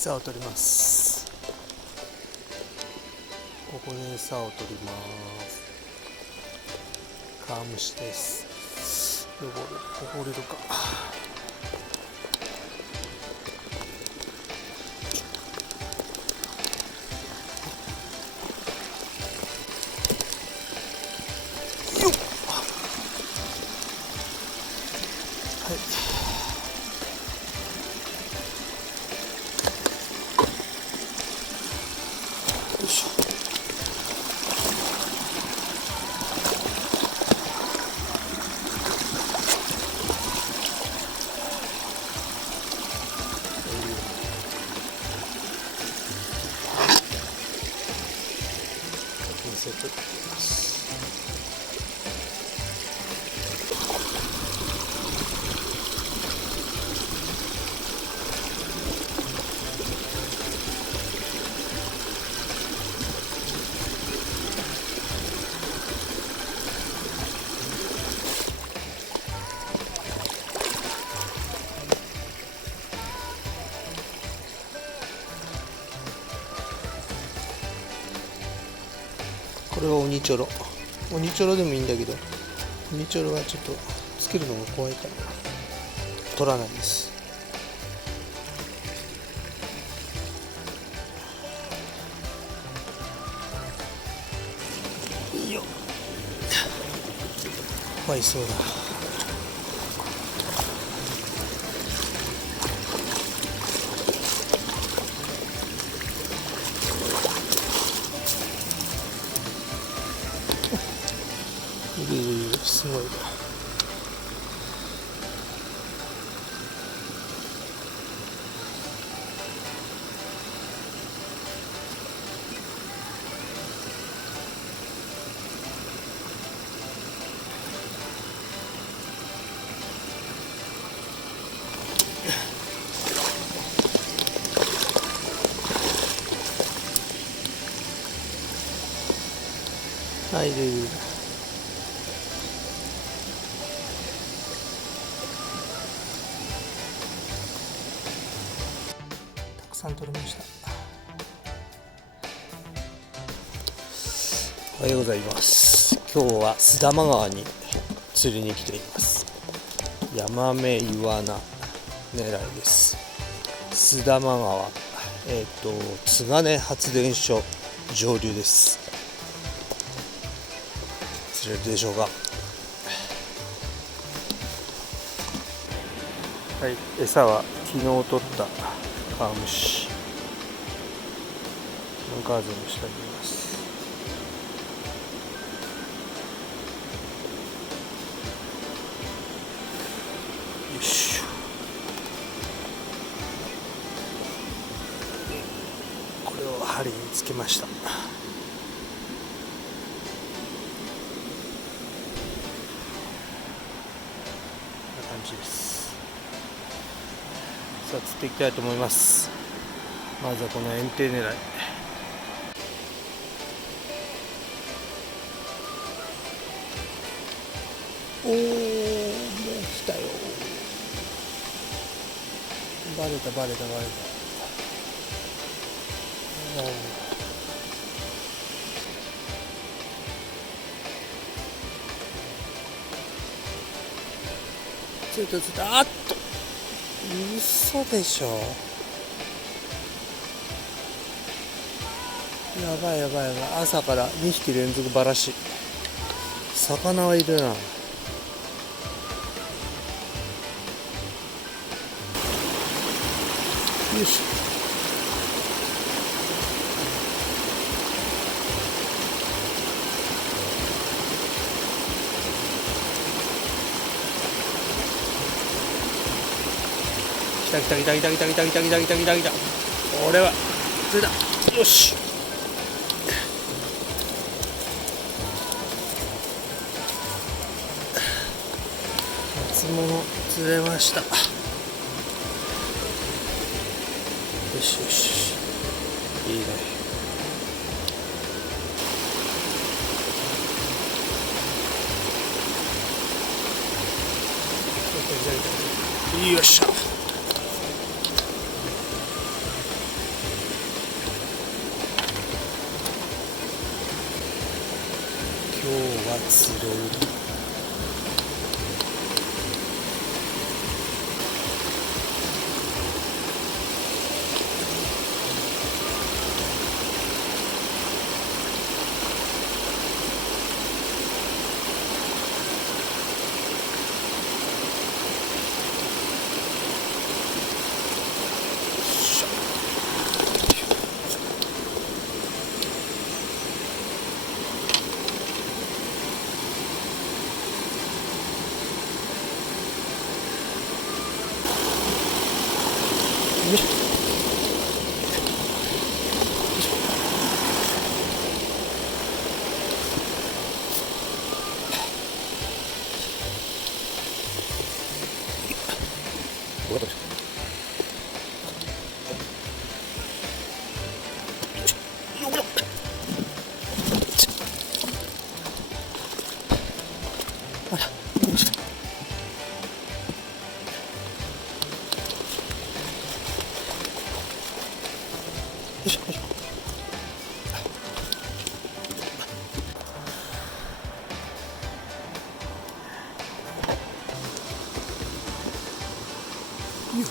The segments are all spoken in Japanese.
餌を取ります。ここで餌を取ります。カワムシです。登れるか。よっ、はい、よいしょ。見せていきます。これは鬼ちょろでもいいんだけど、鬼ちょろはちょっとつけるのが怖いから取らないです。いいよ、かわいそうだ。すごいな。はい、たくさん取れました。おはようございます。今日は須玉川に釣りに来ています。ヤマメイワナ狙いです。須玉川、津金発電所上流です。釣れるでしょうか。はい、餌は昨日取ったカワムシのガーゼの下にいます。よいしょ。これを針につけました。こんな感じです。さあ釣っていきたいと思います。まずはこの円定狙い。おー、もう来たよ。バレた。ちょっとあっと、嘘でしょ。やばい、朝から2匹連続バラシ。魚はいるな。よいしょ。来た。これは釣れた。よし。初物釣れました。よし。いいね。よっしゃ。釣れる。よいしょ。わかった。あら、よいしょ。よいしょよいしょ。よっ。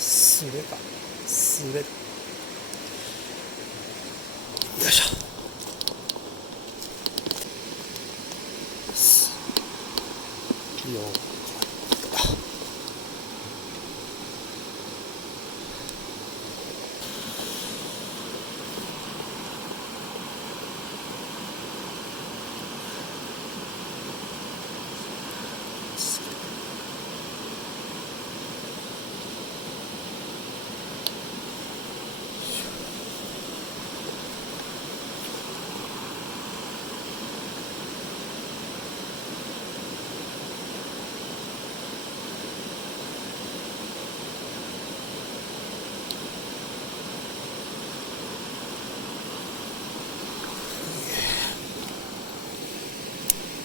すれた。すれた。よいしょ。よっ。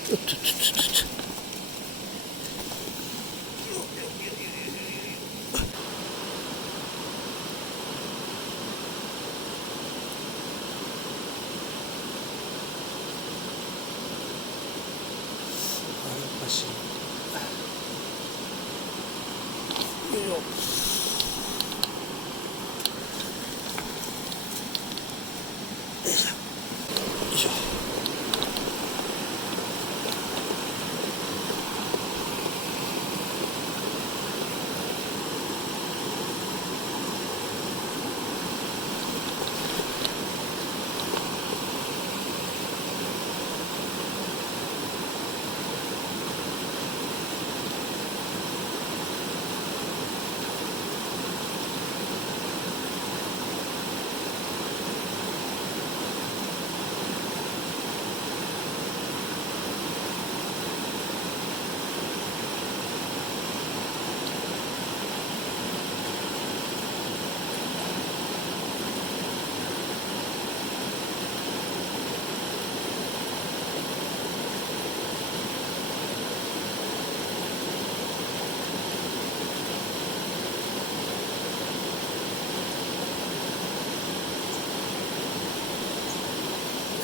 ちょっとおかしい。よいしょ。よいしょ。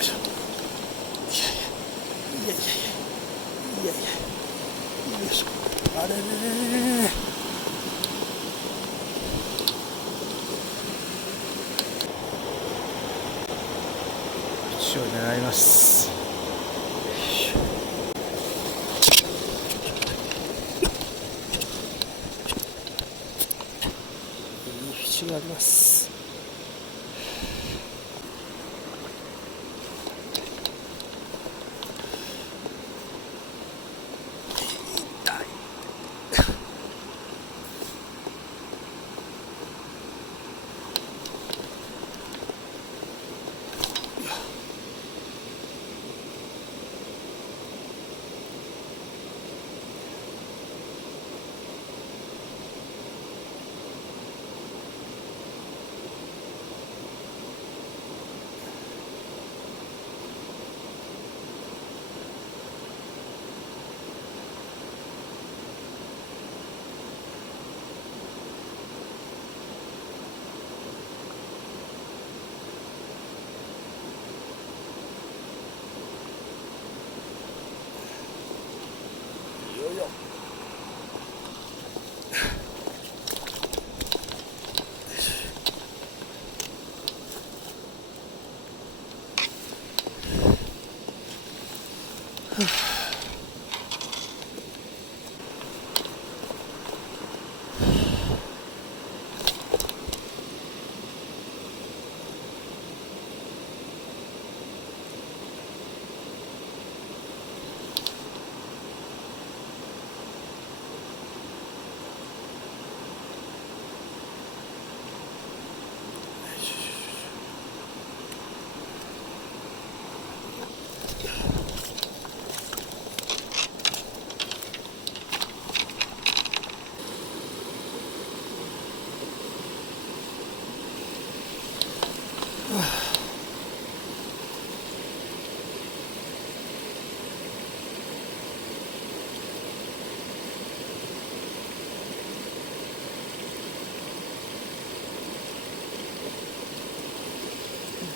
よいしょ。いやいや、よいしょ。あれれれれれ。一応狙います。いいフィッシュがあります。よいよ。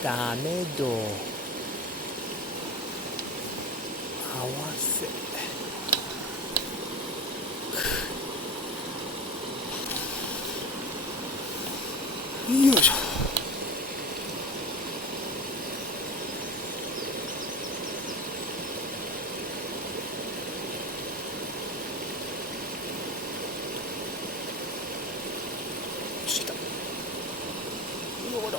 ダメど合わせよいしょ。したよほら。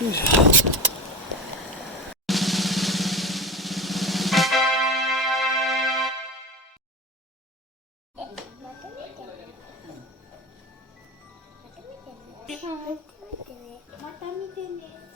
よいしょ。また見てね。